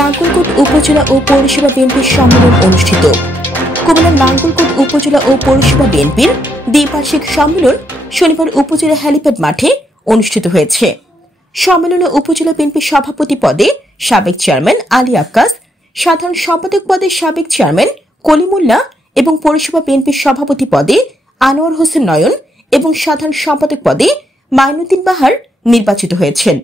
নাঙ্গলকোট উপজেলা ও পৌরসভা বিএনপির সম্মেলন অনুষ্ঠিত। কুমিল্লার নাঙ্গলকোট উপজেলা ও পৌরসভা বিএনপির দ্বিবার্ষিক সম্মেলন শনিবার উপজেলা হেলিপ্যাড মাঠে অনুষ্ঠিত হয়েছে। সম্মেলনে উপজেলা বিএনপির সভাপতি পদে সাবেক চেয়ারম্যান আলী আক্কাস, সাধারণ সম্পাদক পদে সাবেক চেয়ারম্যান কলিমুল্লাহ এবং পৌরসভা বিএনপির সভাপতি পদে আনোয়ার হোসেন নয়ন এবং সাধারণ সম্পাদক পদে মাইনুদ্দিন বাহার নির্বাচিত হয়েছেন।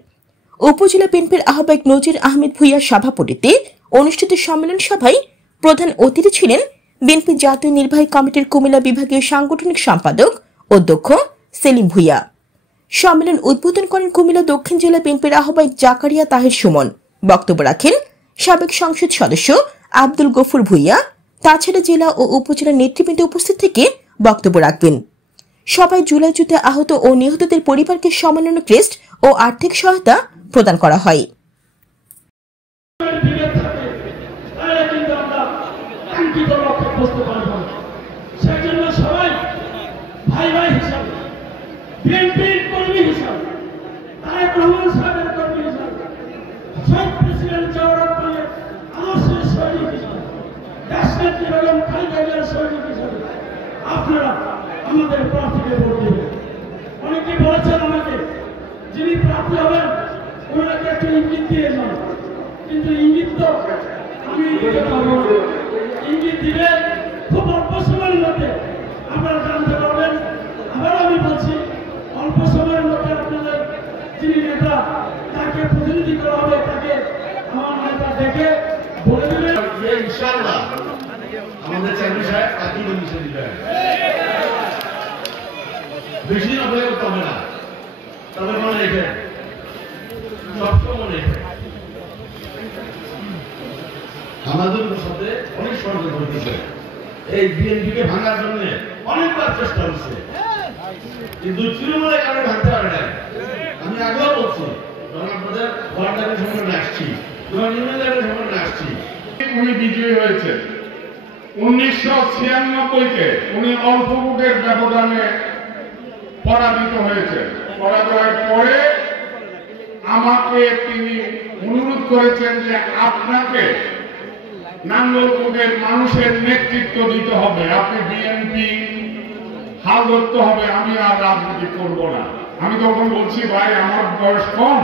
উপজেলা বিএনপির আহ্বায়ক নজির আহমেদ ভূঁইয়ার সভাপতিত্বে অনুষ্ঠিত সম্মেলন সভায় প্রধান অতিথি ছিলেন বিএনপি জাতীয় নির্বাহী কমিটির কুমিল্লা বিভাগীয় সাংগঠনিক সম্পাদক অধ্যক্ষ সেলিম ভূঁইয়া। সম্মেলন উদ্বোধন করেন কুমিল্লা দক্ষিণ জেলা বিএনপির আহ্বায়ক জাকারিয়া তাহের সুমন। বক্তব্য রাখেন সাবেক সংসদ সদস্য আব্দুল গফুর ভূঁইয়া। তাছাড়া জেলা ও উপজেলা নেতৃবৃন্দ উপস্থিত থেকে বক্তব্য রাখবেন। সবাই জুলাই যুদ্ধে আহত ও নিহতদের পরিবারকে সম্মাননা ক্রেস্ট ও আর্থিক সহায়তা প্রদান করা হয়। আপনারা আমাদের প্রার্থীকে ভোট দেবেন। অনেকে বলেছেন আমাকে যিনি প্রার্থী হবেন ওনাকে একটা ইঙ্গিত দিয়ে যান, কিন্তু ইঙ্গিত তো আমি দিতে পারবো না। ইঙ্গিত দিলে খুব অল্প সময়ের মধ্যে আপনারা জানতে পারবেন। আবার আমি বলছি অল্প সময়ের মধ্যে আপনাদের যিনি নেতা তাকে প্রতিনিধি করা হবে, তাকে আমার নেতা দেখে বলে দেবেন ইনশাআল্লাহ আমাদের চেয়ারম্যান সাহেব একই মিশে দিবেন। বেশি না বলে করতে হবে না, তবে মনে রেখে সবসময় মনে রেখে আমাদের সাথে অনেক ষড়যন্ত্র করতেছে। এই বিএনপিকে ভাঙার জন্য অনেকবার চেষ্টা হচ্ছে, কিন্তু তৃণমূলের কারণে ভাঙতে পারে না। আমি আগেও বলছি যখন আপনাদের ওয়ার্ডারের সম্মেলনে আসছি, যখন ইউনিয়নের সম্মেলনে আসছি, উনি বিজয়ী হয়েছে। 1996-তে উনি অল্প ভোটের ব্যবধানে পরাজিত হয়েছে। পরাজয়ের পরে আমাকে তিনি অনুরোধ করেছেন যে আপনাকে নাঙ্গলকোটের মানুষের নেতৃত্ব দিতে হবে, আপনি বিএনপি হাল ধরতে হবে, আমি আর রাজনীতি করব না। আমি তখন বলছি ভাই আমার বয়স কম,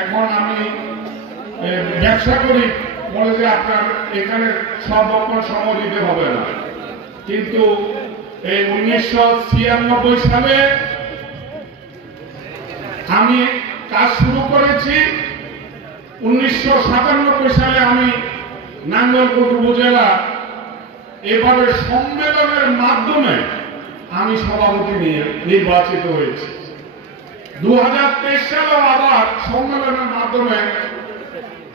এখন আমি ব্যবসা করি, বলে যে আপনার এখানে সর্বক্ষণ সময় দিতে হবে না। কিন্তু এই 1996 সালে আমি কাজ শুরু করেছি। 1997 সালে আমি নাঙ্গলকোট উপজেলা এভাবে সম্মেলনের মাধ্যমে আমি সভাপতি নিয়ে নির্বাচিত হয়েছি। 2023 সালেও আবার সম্মেলনের মাধ্যমে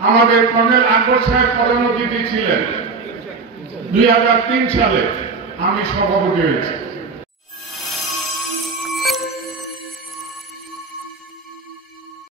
আমাদের কর্নেল আকবর সাহেব প্রধান অতিথি ছিলেন। 2003 সালে আমি সভাপতি হয়েছি।